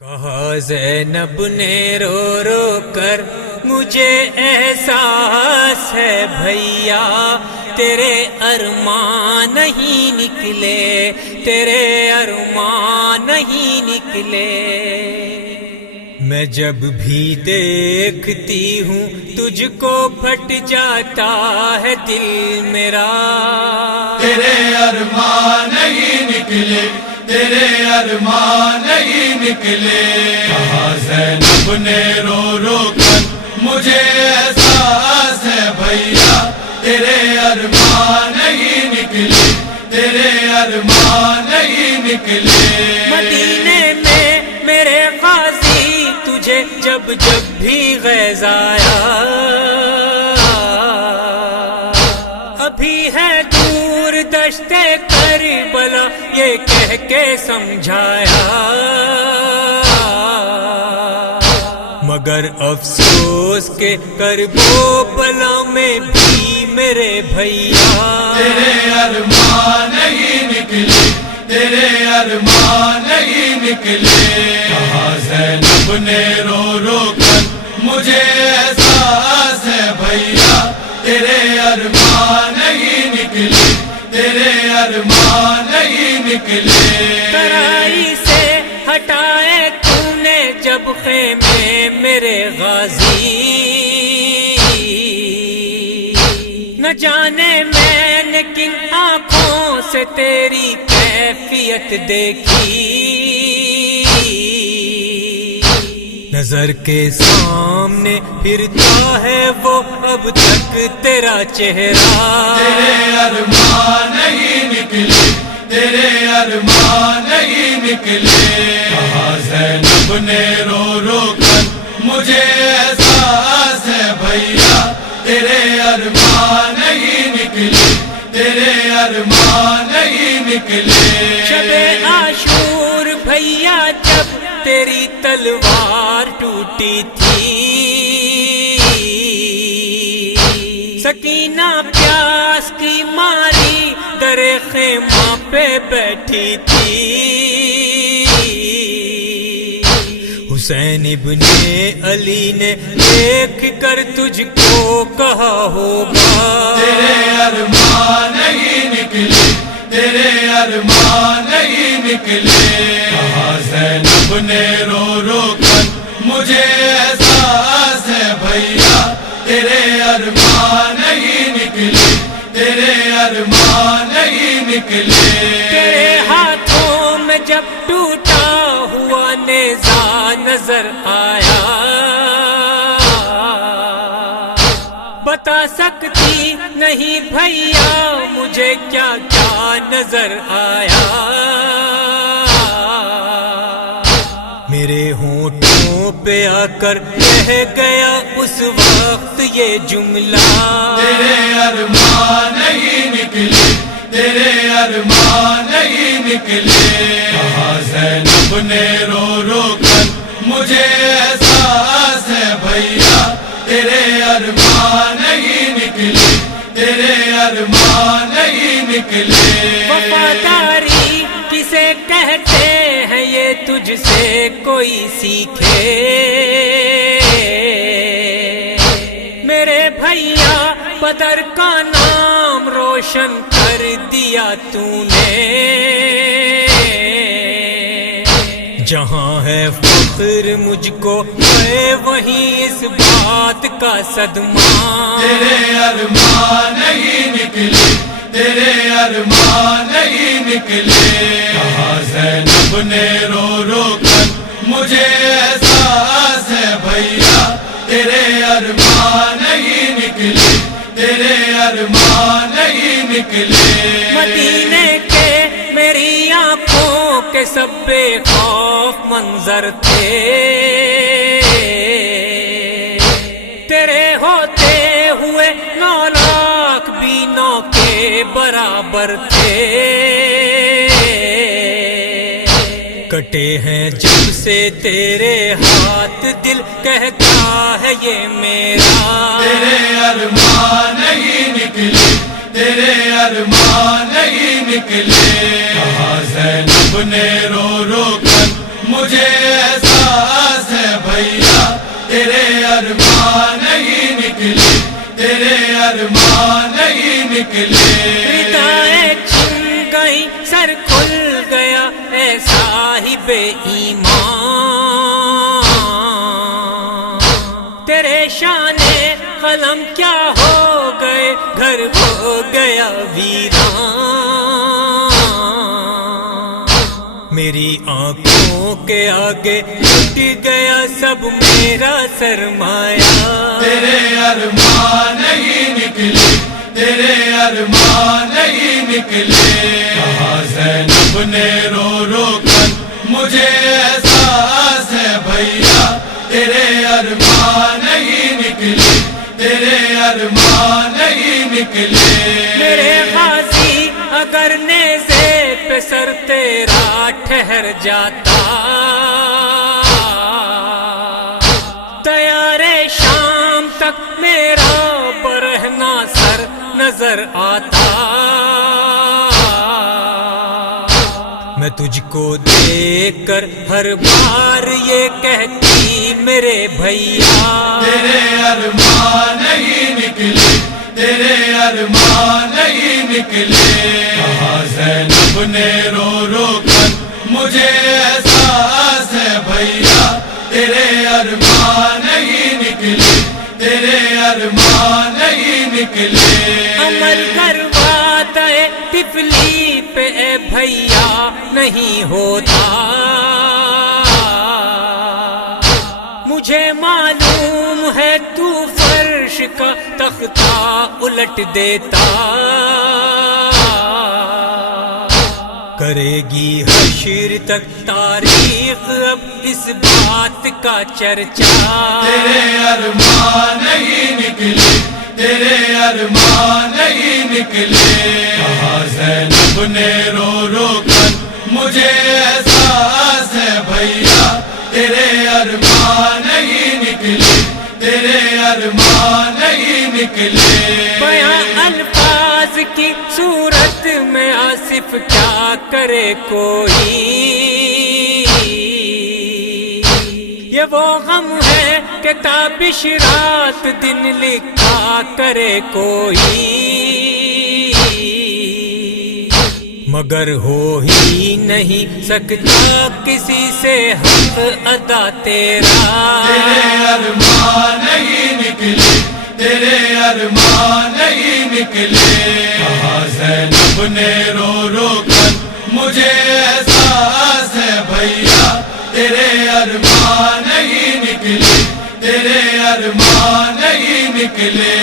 کہا زینب نے رو رو کر مجھے احساس ہے بھیا تیرے ارمان نہیں نکلے، تیرے ارمان نہیں نکلے۔ میں جب بھی دیکھتی ہوں تجھ کو پھٹ جاتا ہے دل میرا، تیرے ارمان نہیں نکلے، تیرے ارمان نہیں نکلے۔ کہا زینب نے رو رو کر مجھے احساس ہے بھیا تیرے ارمان نہیں نکلے، تیرے ارمان نہیں نکلے۔ مدینے میں میرے غازی تجھے جب جب بھی غیظ آیا، ابھی ہے دور دشت کربلا یہ کہہ کے سمجھایا، مگر افسوس کہ کربلا میں بھی میرے بھیا تیرے ارمان نہیں نکلے، تیرے ارمان نہیں نکلے۔ کہا زینب نے رو رو کر مجھے احساس ہے بھیا تیرے ارمان نہیں نکلے، تیرے ارمان نہیں نکلے۔ ترائی سے ہٹائے تو نے جب خیمے میرے غازی، نہ جانے میں نے کن آنکھوں سے تیری کیفیت دیکھی، نظر کے سامنے پھرتا ہے وہ اب تک تیرا چہرہ، تیرے ارمان نہیں نکلے، تیرے ارمان نہیں نکلے۔ کہا زینب نے رو رو کر مجھے احساس ہے بھیا تیرے ارمان نہیں نکلے، تیرے ارمان نہیں نکلے۔ شب عاشور بھیا جب تیری تلوار ٹوٹی تھی، سکینہ پیاس کی ماری در خیمہ پہ بیٹھی تھی، حسین ابن علی نے دیکھ کر تجھ کو کہا ہوگا تیرے ارمان نہیں نکلے، تیرے ارمان نہیں نکلے۔ کہا زینب نے رو رو کر مجھے احساس ہے بھیا تیرے ارمان نہیں نکلے، تیرے ارمان نہیں نکلے۔ تیرے ہاتھوں میں جب ٹوٹا ہوا نیزہ نظر آیا، بتا سکتی نہیں بھیا مجھے کیا کیا نظر آیا، میرے ہونٹوں پہ آ کر کہہ گیا اس وقت یہ جملہ، تیرے ارمان نہیں نکلے، تیرے ارمان نہیں نکلے۔ کہا زینب نے رو رو کر مجھے احساس ہے بھیا تیرے ارمان نہیں نکلے، تیرے ارمان نہیں نکلے۔ وفاداری کسے کہتے ہیں یہ تجھ سے کوئی سیکھے، میرے بھیا بدر کا نام روشن کر دیا تو نے، جہاں ہے فخر مجھ کو ہے وہیں اس بات کا صدمہ، تیرے ارمان نہیں نکلے، تیرے ارمان نہیں نکلے۔ کہا زینب نے رو رو کر مجھے احساس ہے بھیا تیرے ارمان نہیں نکلے، تیرے ارمان نہیں نکلے۔ مدینے کے میری آنکھوں کے سب بے خوف منظر تھے، تیرے ہوتے ہوئے 9 لاکھ بھی 9 کے برابر تھے، کٹے ہیں جب سے تیرے ہاتھ دل کہتا ہے یہ میرا، تیرے ارمان نہیں نکلے، تیرے ارمان نہیں نکلے۔ کہا زینب نے رو رو کر مجھے ایسا نکلے ردائیں چھن گئی سر کھل گیا اے صاحب ایمان، تیرے شان قلم کیا ہو گئے گھر ہو گیا ویران، میری آنکھوں کے آگے ٹوٹ گیا سب میرا سرمایہ، تیرے ارمان نہیں نکلے تیرے ارمان نہیں نکلے، کہاں زینب نے رو رو کر مجھے احساس ہے بھیا، تیرے ارمان نہیں نکلے تیرے ارمان نہیں نکلے، میرے غازی اگر نیزے پہ سر تیرا ٹھہر جاتا، تیار شام تک میرا برہنا سر نظر آتا، میں تجھ کو دیکھ کر ہر بار یہ کہتی میرے بھیا، تیرے ارمان نہیں نکلے تیرے ارمان نہیں نکلے، کہاں زینب نے رو رو کر مجھے احساس ہے بھیا، تیرے ارمان نہیں نکلے تیرے ارمان نہیں نکلے، عمل کرواتا ہے ٹفلی پہ اے بھیا نہیں ہوتا، مجھے معلوم ہے تو فرش کا تختہ الٹ دیتا، کرے گی حشر تک تاریخ اب اس بات کا چرچا، تیرے ارمان نہیں نکلے تیرے ارمان نہیں نکلے، کہاں زینب نے رو رو کر مجھے احساس ہے بھیا، تیرے ارمان نہیں نکلے تیرے ارمان نہیں نکلے، بیاں الفاظ کی صورت میں آصف کیا کرے کوئی، یہ وہ غم ہے کہ تابش رات دن لکھا کرے کوئی، مگر ہو ہی نہیں سکتا کسی سے حق ادا تیرا، تیرے ارمان نہیں نکلے تیرے ارمان نہیں نکلے، کہاں زینب نے رو رو کر مجھے احساس ہے بھیا، تیرے ارمان نہیں نکلے تیرے ارمان نہیں نکلے۔